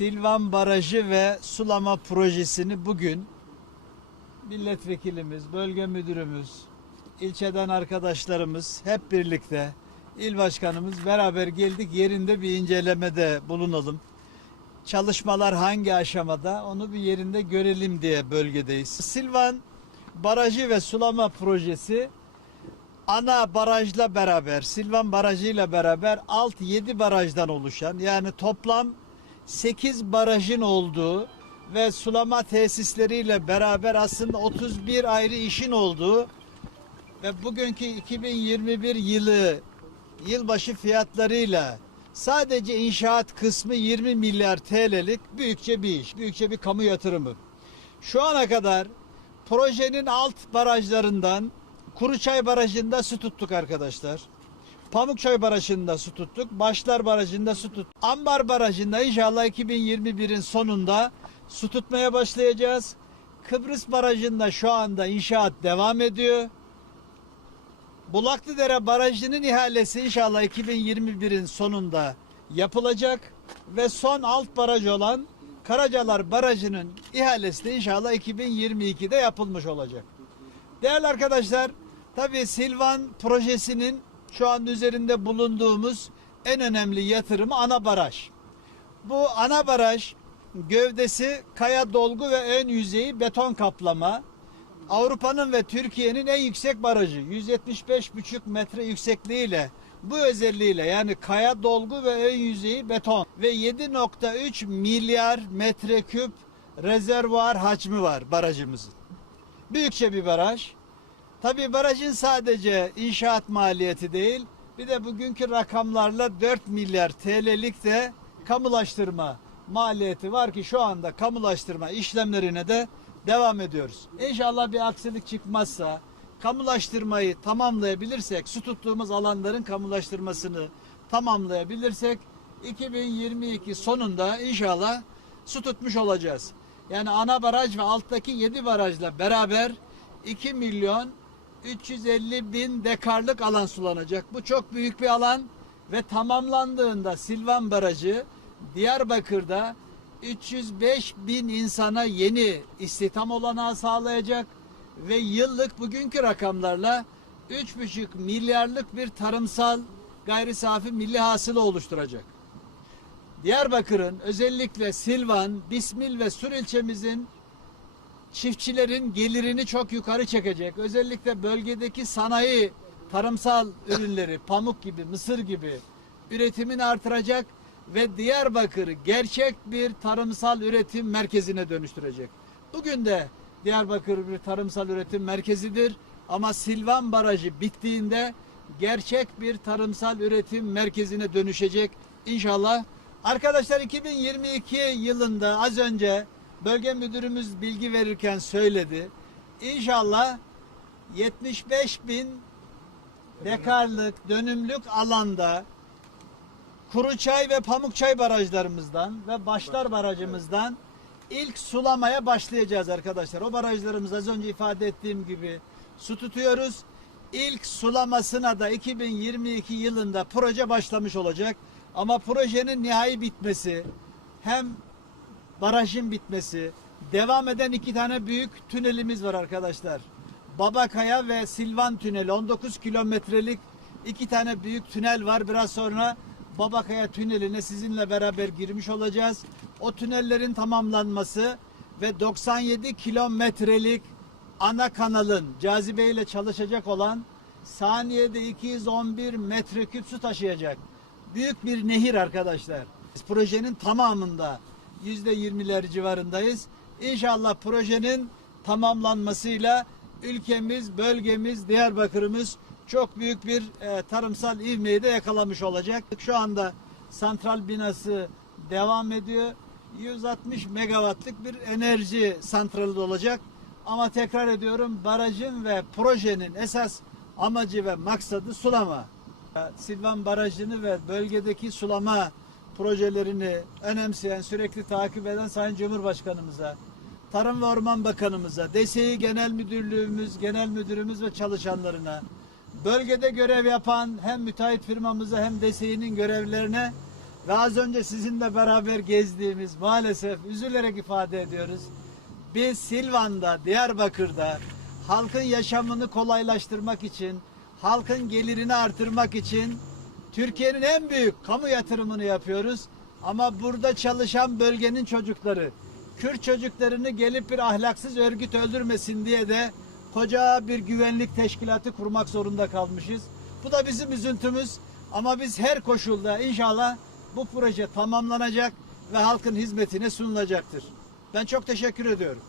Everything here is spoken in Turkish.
Silvan Barajı ve sulama projesini bugün milletvekilimiz, bölge müdürümüz, ilçeden arkadaşlarımız hep birlikte il başkanımız beraber geldik yerinde bir incelemede bulunalım. Çalışmalar hangi aşamada onu bir yerinde görelim diye bölgedeyiz. Silvan Barajı ve Sulama Projesi ana barajla beraber, Silvan Barajı ile beraber alt 7 barajdan oluşan yani toplam 8 barajın olduğu ve sulama tesisleriyle beraber aslında 31 ayrı işin olduğu ve bugünkü 2021 yılı yılbaşı fiyatlarıyla sadece inşaat kısmı 20 milyar TL'lik büyükçe bir iş, büyükçe bir kamu yatırımı. Şu ana kadar projenin alt barajlarından Kuruçay Barajı'nda su tuttuk arkadaşlar. Pamukçay Barajı'nda su tuttuk. Başlar Barajı'nda su tuttuk. Ambar Barajı'nda inşallah 2021'in sonunda su tutmaya başlayacağız. Kıbrıs Barajı'nda şu anda inşaat devam ediyor. Bulaklıdere Barajı'nın ihalesi inşallah 2021'in sonunda yapılacak ve son alt baraj olan Karacalar Barajı'nın ihalesi de inşallah 2022'de yapılmış olacak. Değerli arkadaşlar, tabii Silvan projesinin şu an üzerinde bulunduğumuz en önemli yatırımı ana baraj. Bu ana baraj gövdesi kaya dolgu ve ön yüzeyi beton kaplama. Avrupa'nın ve Türkiye'nin en yüksek barajı 175,5 metre yüksekliğiyle bu özelliğiyle yani kaya dolgu ve ön yüzeyi beton ve 7.3 milyar metreküp rezervuar hacmi var barajımızın. Büyükçe bir baraj. Tabii barajın sadece inşaat maliyeti değil, bir de bugünkü rakamlarla 4 milyar TL'lik de kamulaştırma maliyeti var ki şu anda kamulaştırma işlemlerine de devam ediyoruz. İnşallah bir aksilik çıkmazsa kamulaştırmayı tamamlayabilirsek, su tuttuğumuz alanların kamulaştırmasını tamamlayabilirsek 2022 sonunda inşallah su tutmuş olacağız. Yani ana baraj ve alttaki 7 barajla beraber 2 milyon 350 bin dekarlık alan sulanacak. Bu çok büyük bir alan ve tamamlandığında Silvan Barajı Diyarbakır'da 305 bin insana yeni istihdam olanağı sağlayacak ve yıllık bugünkü rakamlarla 3,5 milyarlık bir tarımsal gayri safi milli hasılı oluşturacak. Diyarbakır'ın özellikle Silvan, Bismil ve Sur ilçemizin çiftçilerin gelirini çok yukarı çekecek. Özellikle bölgedeki sanayi, tarımsal ürünleri, pamuk gibi, mısır gibi üretimini artıracak ve Diyarbakır'ı gerçek bir tarımsal üretim merkezine dönüştürecek. Bugün de Diyarbakır bir tarımsal üretim merkezidir ama Silvan Barajı bittiğinde gerçek bir tarımsal üretim merkezine dönüşecek inşallah. Arkadaşlar 2022 yılında az önce bölge müdürümüz bilgi verirken söyledi. İnşallah 75 bin dekarlık, dönümlük alanda Kuruçay ve Pamukçay barajlarımızdan ve Başlar barajımızdan ilk sulamaya başlayacağız arkadaşlar. O barajlarımız az önce ifade ettiğim gibi su tutuyoruz. İlk sulamasına da 2022 yılında proje başlamış olacak. Ama projenin nihai bitmesi hem barajın bitmesi, devam eden iki tane büyük tünelimiz var arkadaşlar. Babakaya ve Silvan Tüneli 19 kilometrelik iki tane büyük tünel var. Biraz sonra Babakaya Tüneli'ne sizinle beraber girmiş olacağız. O tünellerin tamamlanması ve 97 kilometrelik ana kanalın cazibeyle çalışacak olan saniyede 211 metreküp su taşıyacak. Büyük bir nehir arkadaşlar. Projenin tamamında yüzde yirmiler civarındayız. İnşallah projenin tamamlanmasıyla ülkemiz, bölgemiz, Diyarbakır'ımız çok büyük bir e, tarımsal ivmeyi de yakalamış olacak. Şu anda santral binası devam ediyor. 160 megawattlık bir enerji santrali olacak. Ama tekrar ediyorum barajın ve projenin esas amacı ve maksadı sulama. Silvan Barajı'nı ve bölgedeki sulama projelerini önemseyen, sürekli takip eden Sayın Cumhurbaşkanımıza, Tarım ve Orman Bakanımıza, DSİ Genel Müdürlüğümüz, Genel Müdürümüz ve çalışanlarına, bölgede görev yapan hem müteahhit firmamıza hem DSİ'nin görevlerine ve az önce sizinle beraber gezdiğimiz maalesef üzülerek ifade ediyoruz. Biz Silvan'da, Diyarbakır'da halkın yaşamını kolaylaştırmak için, halkın gelirini artırmak için Türkiye'nin en büyük kamu yatırımını yapıyoruz. Ama burada çalışan bölgenin çocukları, Kürt çocuklarını gelip bir ahlaksız örgüt öldürmesin diye de koca bir güvenlik teşkilatı kurmak zorunda kalmışız. Bu da bizim üzüntümüz ama biz her koşulda inşallah bu proje tamamlanacak ve halkın hizmetine sunulacaktır. Ben çok teşekkür ediyorum.